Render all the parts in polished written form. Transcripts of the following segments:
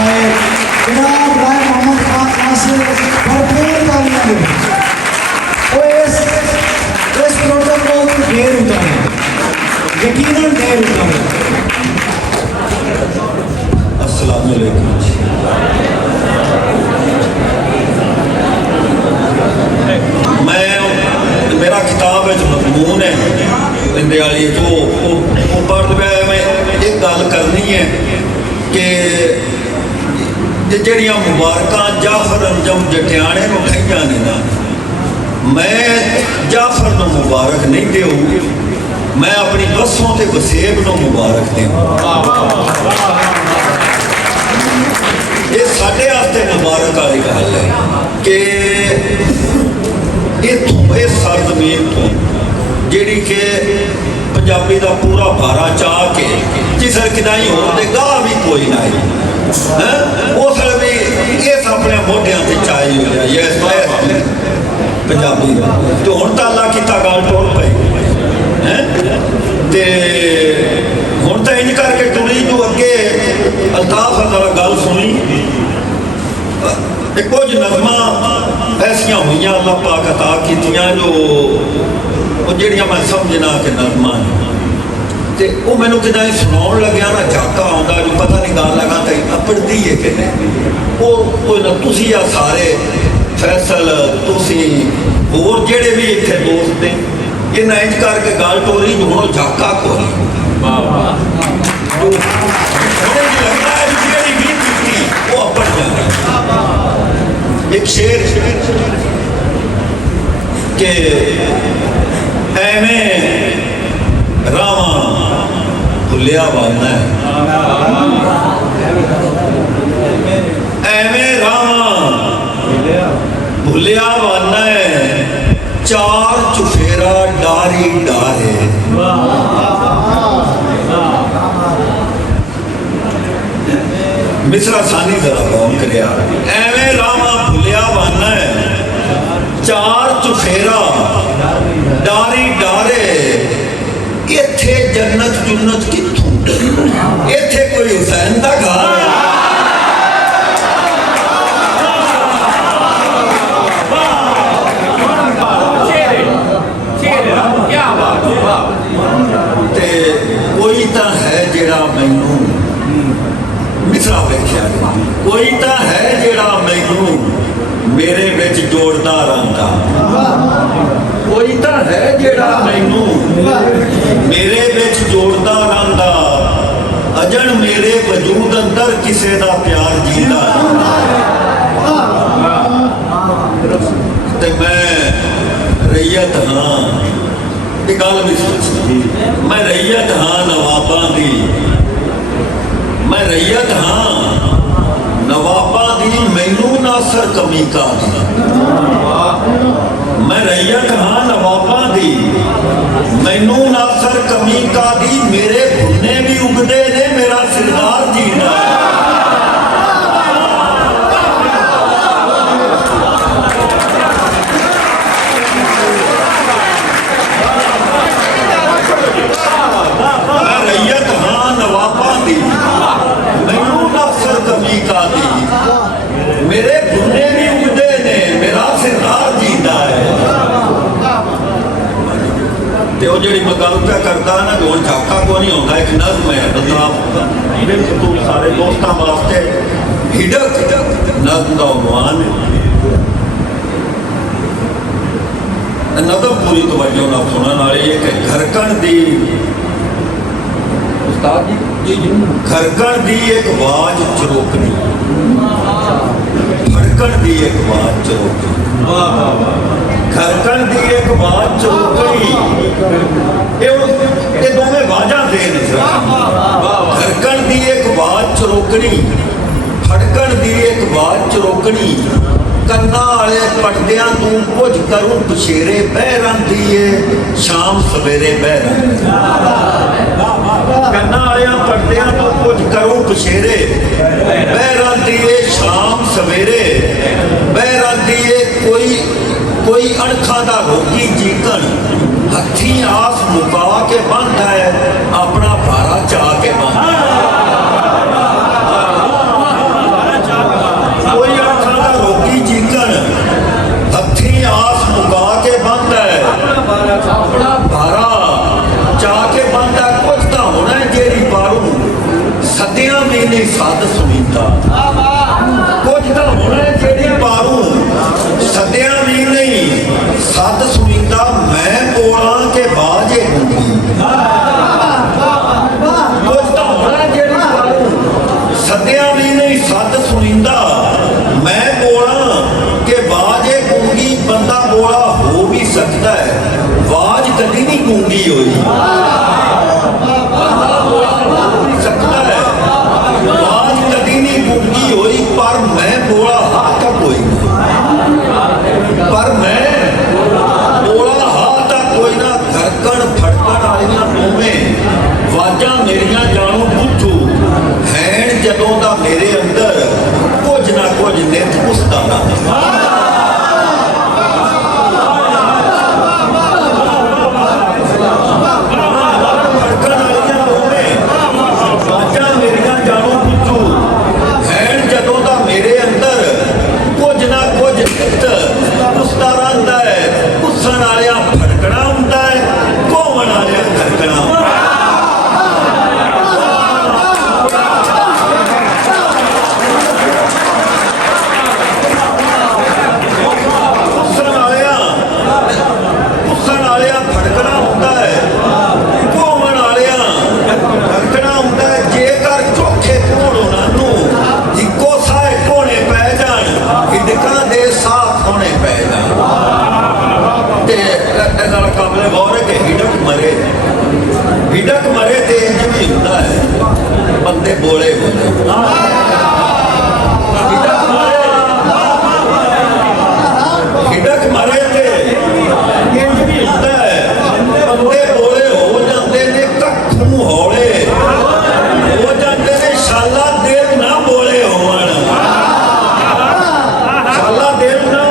आए जनाब राय मोहम्मद खान नासिर भरपूर तालियां दे इस प्रोटोकॉल को ढेर उतारे यकीनन ढेर उतारे। अस्सलाम वालेकुम। मैं मेरा किताब मजमून है इंदे वाली तो पढ़ पाया। मैं एक गल करनी है कि जड़ियाँ मुबारक जाफर अंजम जटियाणे को खाइया ने ना, मैं जाफर को मुबारक नहीं देऊ, मैं अपनी बसों के वसेब को मुबारक देव। ये साढ़े वास्ते मुबारक वाली गल है कि इतों इस सरजमीन तो जिहड़ी कि पंजाबी का पूरा भारा चाह के जिस किदाई होते गाह भी कोई ना है उस भी इस अपने मोढियां से चाही हो जाए ये पंजाबी का तो हुण तां अल्लाह कीता गल टोल पई है ते हुण तां इंज करके टुरी जो अगे अल्ताफ नाल गल सुनी कुछ नज़मां ऐसियां हुई अल्लाह पाक अता कीतियां जो जिहड़ियां मैं समझना कि नज़मां ने ते वो मैनू किदां सुनाउण लग्या ना झाका आउंदा जो पता नहीं गल लगा तो अपड़दी है कि वो कोई ना तुसी आ सारे फैसल तुसी होर जिहड़े भी इत्थे दोस्त ने इन्हां इंज करके गल टोरी जो हुण झाका कोई लगता है जिहड़ी भी कीती वो अपड़ जाए। एक शेर के एवें रावा भुलिया वाना है, एवें रावा भुलिया वाना है, चार चुफेरा डारी डारे। मिसरा सानी जरा गौर करिया, एवें रावा भुलिया वाना है, चार चुफेरा डारी डारे। इत्थे जन्नत जुन्नत कित्थों, इत्थे कोई हुसैन दा घर है? ते कोई तां है जेड़ा मैनू मिसरा वेख्या, कोई तां है जेड़ा मैनू मेरे विच जोड़दा रहिंदा, कोई तां है जेड़ा मैनू मेरे विच जोड़दा रहिंदा। अजन मेरे वजूद अंदर किसे दा प्यार जींदा ते मैं रैयत हाँ। ये गल भी सोची, मैं रैयत हाँ नवाबां दी, मैं रैयत हाँ नवाबां दी, मैनू नासर कमी का दी। मैं रैयत हाँ नवाबां दी, मैनू नासर कमी का दी। मेरे भुन्ने भी उगदे ने, मेरा सिरदार जीना मेरे भुन्ने भी उगदे ने, मेरा सिरदार जींदा है। ते वो जिहड़ी मैं गल पे करदा ना कि हुण झाका को नहीं होंदा, एक नज़म है मतलब बिल्कुल सारे दोस्तां वास्ते हिडक नज़म दा उन्वान है। नज़म पूरी तवज्जो नाल सुनन वाली है कि घरकण दी उस्ताद जी घरकण दी एक आवाज चरोकनी, फड़कण दी एक आवाज चरोकनी, घरकण दी एक आवाज चरोकनी। ये दोवें आवाजां दे ने, घरकण दी एक आवाज चरोकनी, फड़कण दी एक आवाज चरोकनी। कन्ना वाले पटदियां तू कुछ करूं पछेरे बह रही है, शाम सवेरे बह रही। कन्ना वाले पटदियां तू कुछ करूं पछेरे बह रही है, शाम सवेरे बह रही है। कोई अणखा दा रोगी जीकन हथी आस मुका के बंद है, अपना भारा चाह के बंद भी नहीं सद सुनीता कुछ तो होना जेड़ी बारू सद्या भी नहीं सद सुनीता मैं बोला के बाजे कुछ तो होना जेड़ी बारू सद्या भी नहीं सद सुनीता मैं बोला के बाजे गूंगी बंदा बोला हो भी सकता है आवाज कभी नहीं गूंगी हुई आवाज कभी नहीं गूंगी हुई पर मैं बोला हाँ तक कोई नहीं पर मैं बोला हाँ तक कोई ना धड़कन फड़कन वालियां दोवें आवाजां मेरियां जानो बुझू हैन जदों दा मेरे अंदर कुछ ना कुछ नित पुसदा ना हिडक मरे ते इंज भी होता है बंदे बोले बोले हिडक मरे ते इंज भी होता है बंदे बोले हो जाते ने कखू हौले हो जाते ने शाला दिल ना बोले होवन शाला दिल ना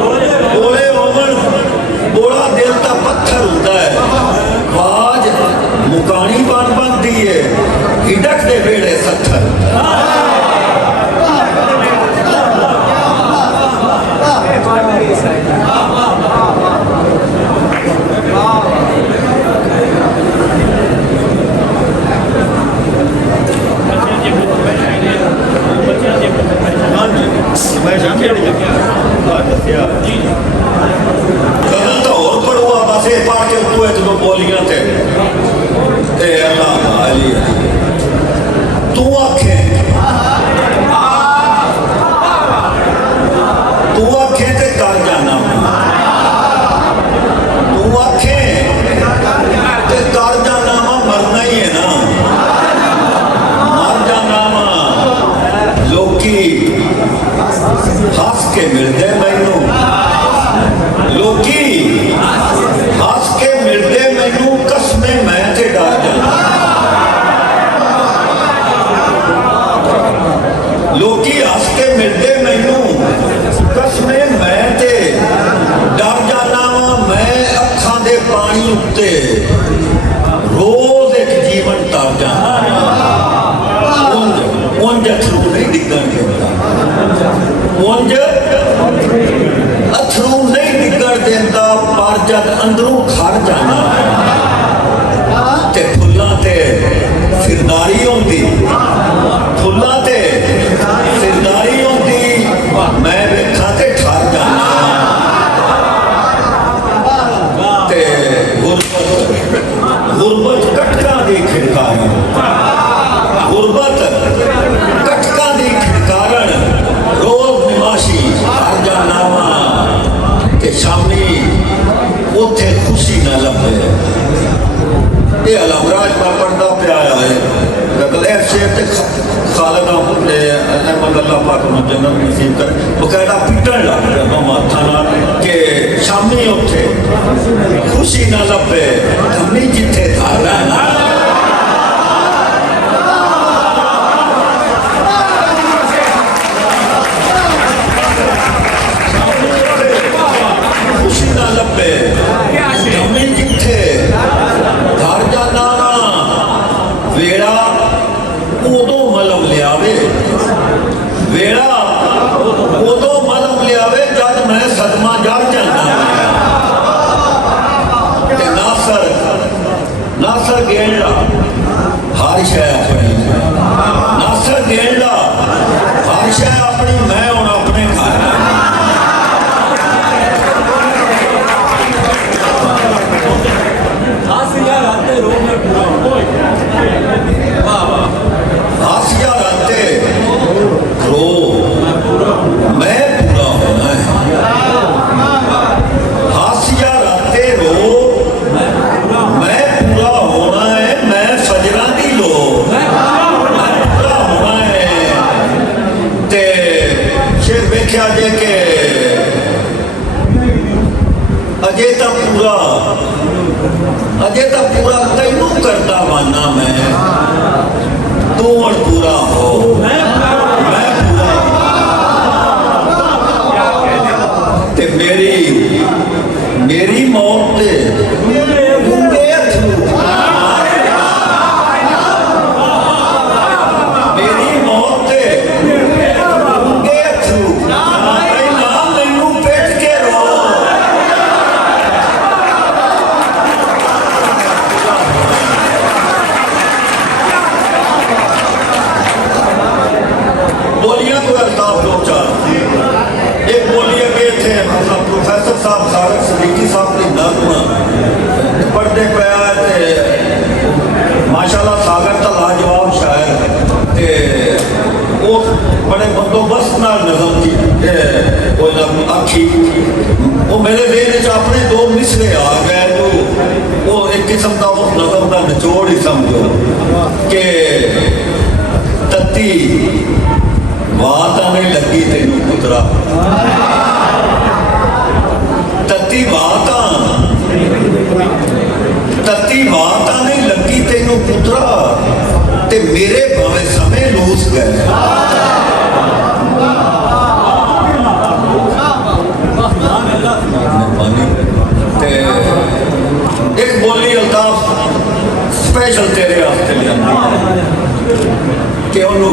बोले होवन बोला दिल ता पत्थर होता है आवाज मुकानी बन बनती है हिडक दे बेड़े सत्थर तो और पढ़ुआ बस ये पढ़ के तू एक दो बोलियां थे ए अल्लाह अली तू आखे ते कर जाना तू आखे ते कर जाना मरना ही है ना मर जाना लोकी हंस के मिलते मैनू लोकी हंस के मिलते मैनू कसमे मैं ते डर जाना लोकी हंस के मिलते मैनू कसमे मैं ते डर जाना वा मैं अखां दे पानी उत्ते रोज एक जीवन तर जाना उंज अथरू नहीं डिगण देता उंज अथरू नहीं डिगण देता पर जद अंदरों खड़ जाना ते फुल्लां ते सिरदारी होंदी फुल्लां ते सिरदारी होंदी मैं वेखा ते ठर जाना ते गुरबत कटका दी खिड़कारी गुरबत कटका दी खिड़कारण रोज निवासी हर जाना वा कि शामी उथे खुशी न लभे ये अलमराज मैं पढ़ता पे आया है शेर ते खालद अहमद अल्लाह पाक नूं जन्नत नसीब कर बकायदा पिटन लग गया माथा नाल कि शामी उथे खुशी न लभे धमी जिथे धारा ना खुशी न लभे धमी जिथे धार जाना वेड़ा उदों मलम लियावे वेड़ा उदों मलम लियावे जब मैं सदमा जड़ जाना नासर गेड़ा हर शह वेख्या जे के अजे तक पूरा तेनू करता माना मैं, तू और पूरा हो मैं पूरा। ते मेरी मौत ते गूंगे अथरू, मेरी मौत ते गूंगे अथरू, ना मैनू पिट के रो। बोलियां कोई अल्ताफ दो चार, एक बोलिए कि थे मतलब प्रोफेसर साहब सारक सदीकी साहब की नज़म पढ़ते पाया माशाल्लाह सागर का लाजवाब शायर ते वो बड़े बंदोबस्त नाल नज़म की आखी। वो मेरे देह अपने दो मिसरे आ गए तो वो एक किस्म का उस नज़म का निचोड़ ही समझो कि तत्ती बात नहीं लगी तेनू पुत्रा, तत्ती बात नहीं लगी तेनू पुत्रा, ते मेरे भावे समय लूस गए। एक बोली अल्ताफ स्पेशल तेरे वास्ते कि उन्होंने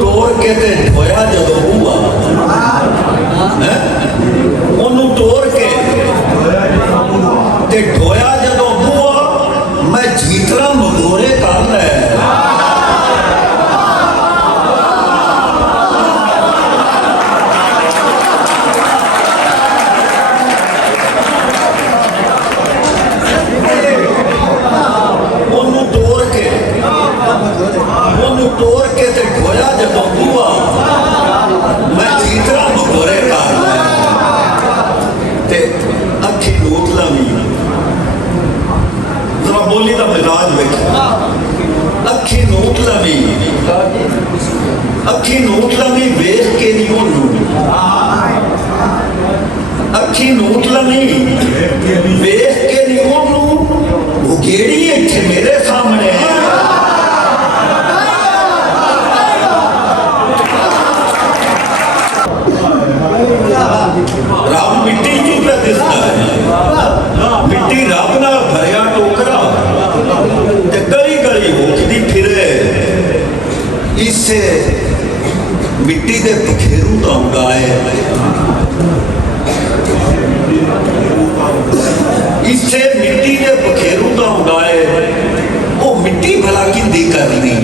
टोर के ते धोया जदों हुआ, उन्होंने टोर के ते धोया जदों हुआ, मैं जीतरा मगोरे कर लै। टोर के ते धोया जदों हुआ, मैं जीतरा मगोरे कर लै। ते अखी नोट लवी जरा बोली का मिजाज वेख, अखी नोट लवी वेख के नहीं ओनू, अखी नोट लवी वेख के नहीं ओनू, उगेड़ी इत्थे मेरे सामने है। रब मिट्टी क्यों पे दिसता है, मिट्टी रब नाल भरिया टोकरा ते गली गली होकदी फिरे, इससे मिट्टी दे बखेरू तो उड़ाए, इससे मिट्टी दे बखेरू तो उड़ाए। वो मिट्टी भला किंदी करनी,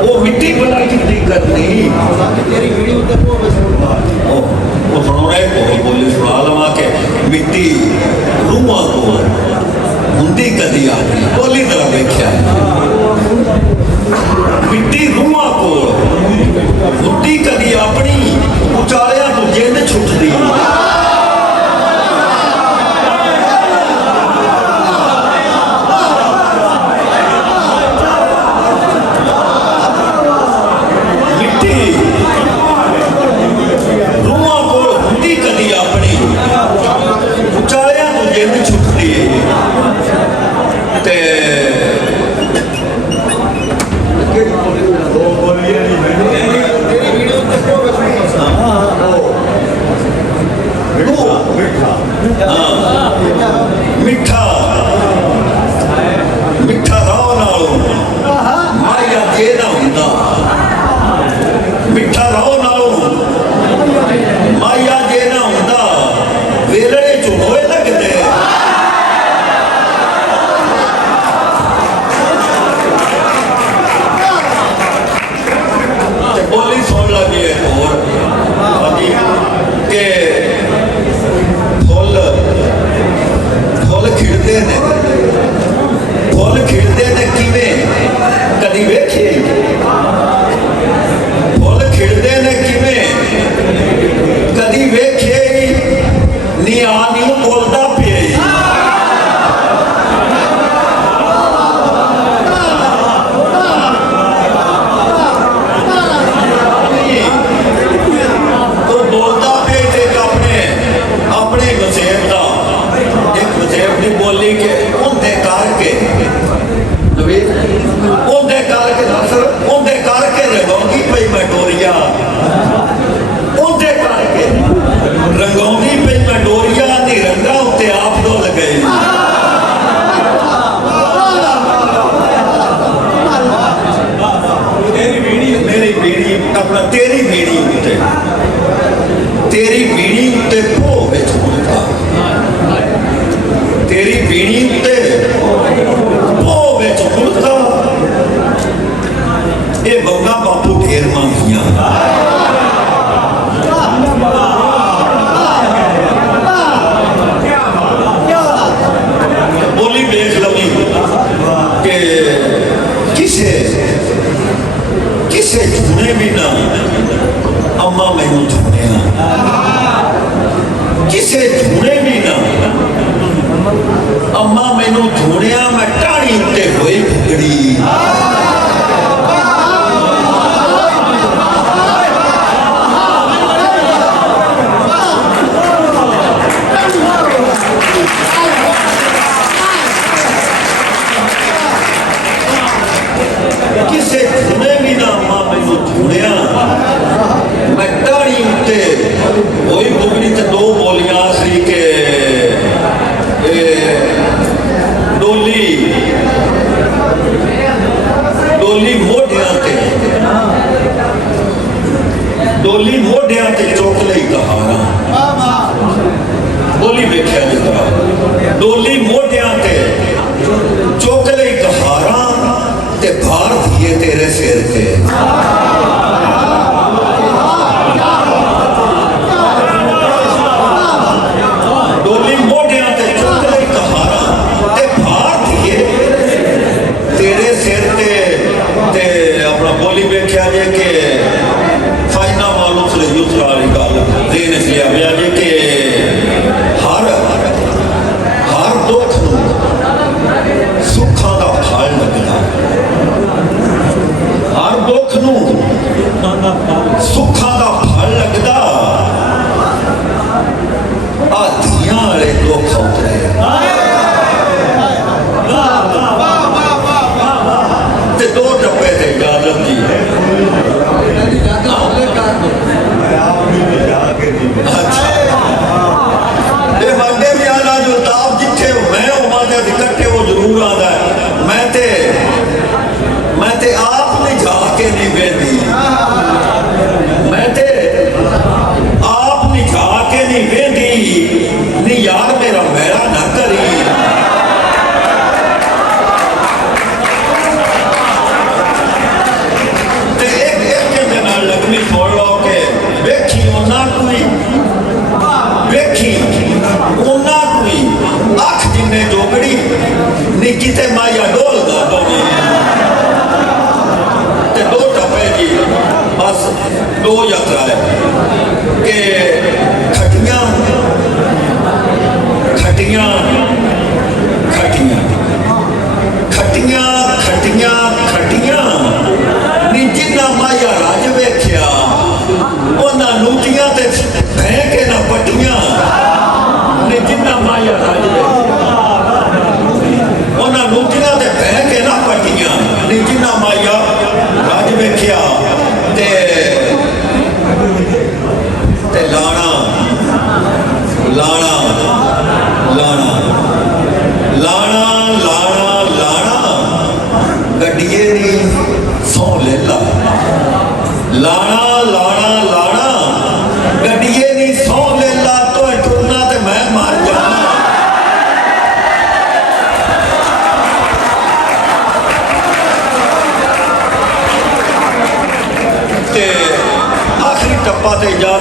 वो मिट्टी भला किंदी करनी। वो सुनो रहे बोली सुना लवा के मिट्टी रूहां को हुंदी कदी आती, बोली तरह देखा मिट्टी रूहां को हुंदी कदी अपनी, उचालिया तो जिंद छुटदी। मिठा मिठा राह नालों माया जे ना हुंदा, मिठा राह नालों माया जे ना हुंदा, वेलड़े च होए लगदे। बोली सुन लगी एक और के फुल खिड़ते ने, फुल खिड़ते ने किवें कदी वेखे, फुल खिड़ते ने किवें कदी वेखे, नी आनी बोलदा पिए। ਕਿਸੇ ਧੁਨੇ ਵੀ ਨਾ ਮਾਂ ਮੈਨੂੰ ਧੁਣਿਆ ਮੈਂ ਟਾਣੀ ਉੱਤੇ ਹੋਈ ਬੁਗੜੀ ਤੇ ਦੋ ਬੋਲੀਆਂ ਸੀ ਕਿ ਡੋਲੀ ਮੋਢਿਆਂ ਤੇ ਡੋਲੀ ਮੋਢਿਆਂ ਤੇ ਚੁੱਕ ਲਈ ਕਹਾਣਾ ਬੋਲੀ ਵੇਖਿਆ ਜਿੱਦਾਂ ਡੋਲੀ ਮੋਢਿਆਂ ਤੇ ਚੁੱਕ ਲਈ ਕਹਾਰਾਂ ਤੇ ਭਾਰ ਧੀਏ ਤੇਰੇ ਸਿਰ ਤੇ ਡੋਲੀ ਮੋਢਿਆਂ ਤੇ ਚੁੱਕ ਲਈ ਕਹਾਰਾਂ ਤੇ ਭਾਰ ਧੀਏ ਤੇਰੇ ਸਿਰ ਤੇ ਆਪਣਾ ਬੋਲੀ ਵੇਖਿਆ ਜੇ ਕਿ ਫਾਇਨਾ ਮਾਲੂਮ ਸੇ ਯੂਸਰਾ ਵਾਲੀ ਗੱਲ ਦੇਣ ਇਸ ਲਿਆ ਵਿਆ ਜੇ ਕਿ ਹਰ ਦੁੱਖ ਨੂੰ ਸੁੱਖਾਂ ਦਾ ਫਲ ਲੱਗਦਾ ਹਰ ਦੁੱਖ ਨੂੰ ਸੁੱਖਾਂ ਦਾ ਫਲ ਲੱਗਦਾ ਆ ਧੀਆਂ ਵਾਲੇ ਦੁੱਖ ਆਉਂਦੇ ਤੇ ਦੋ ਡੱਬੇ ਤੇ ਇਜਾਜ਼ਤ ਜੀ ਇਹ ਵੱਡੇ ਵਿਆਹ ਦਾ ਜੋ ਤਾਪ ਜਿੱਥੇ ਮੈਂ ਉਮਰ ਦੇ ਇਕੱਠੇ ਉਹ ਜ਼ਰੂਰ ਆਉਂਦਾ ਮੈਂ ਤੇ ਆਪ ਨਹੀਂ ਜਾ ਕੇ ਨਹੀਂ ਵੇਂਦੀ ਮੈਂ ਤੇ ਆਪ ਨਹੀਂ ਜਾ ਕੇ ਨਹੀਂ ਵੇਂਦੀ ਨਹੀਂ ਯਾਰ ਮੇਰਾ ਮੇਰਾ ਨਾ ਕਰੀ ਤੇ ਇੱਕ ਦੇ ਨਾਲ ਲਗਮੀ ਛੋੜ ਲਓ ਕਿ ਵੇਖੀ ਉਹਨਾਂ ਕੋਈ ਅੱਖ ਜਿੰਨੇ ਜੋਗੜੀ ਨੀ ਕਿਤੇ ਮਾਇਆ ਡੋਲਦਾ ਬਣੀ ਤੇ ਦੋ ਟੱਪੇ ਜੀ ਬਸ ਦੋ ਯਾਤਰਾ ਹੈ ਕਿ ਖਟੀਆਂ ਨੀ ਜਿੰਨਾ ਮਾਇਆ ਰਾਜ ਵੇਖਿਆ ਉਹਨਾਂ ਨੂਤੀਆਂ ਤੇ ਬਹਿ ਕੇ ਨਾ ਪੱਟੀਆਂ ਨੀ ਜਿੰਨਾ ਮਾਇਆ ਰਾਜ ਵੇਖਿਆ ਉਹਨਾਂ ਨੂਤੀਆਂ ਤੇ ਬਹਿ ਕੇ ਨਾ ਪੱਟੀਆਂ ਨੀ ਜਿੰਨਾ ਮਾਇਆ ਰਾਜ ਵੇਖਿਆ ਤੇ ਗੱਡੀਏ ਦੀ ਸਹੁੰ ਲੈ ਲਾ ਲਾਣਾ ਗੱਡੀਏ ਦੀ ਸਹੁੰ ਲੈ ਲਾ ਤੋਏ ਟੁਰਨਾ ਤੇ ਮੈਂ ਮਰ ਜਾਣਾ ਤੇ ਆਖਰੀ ਟੱਪਾ ਤੇ ਜਾ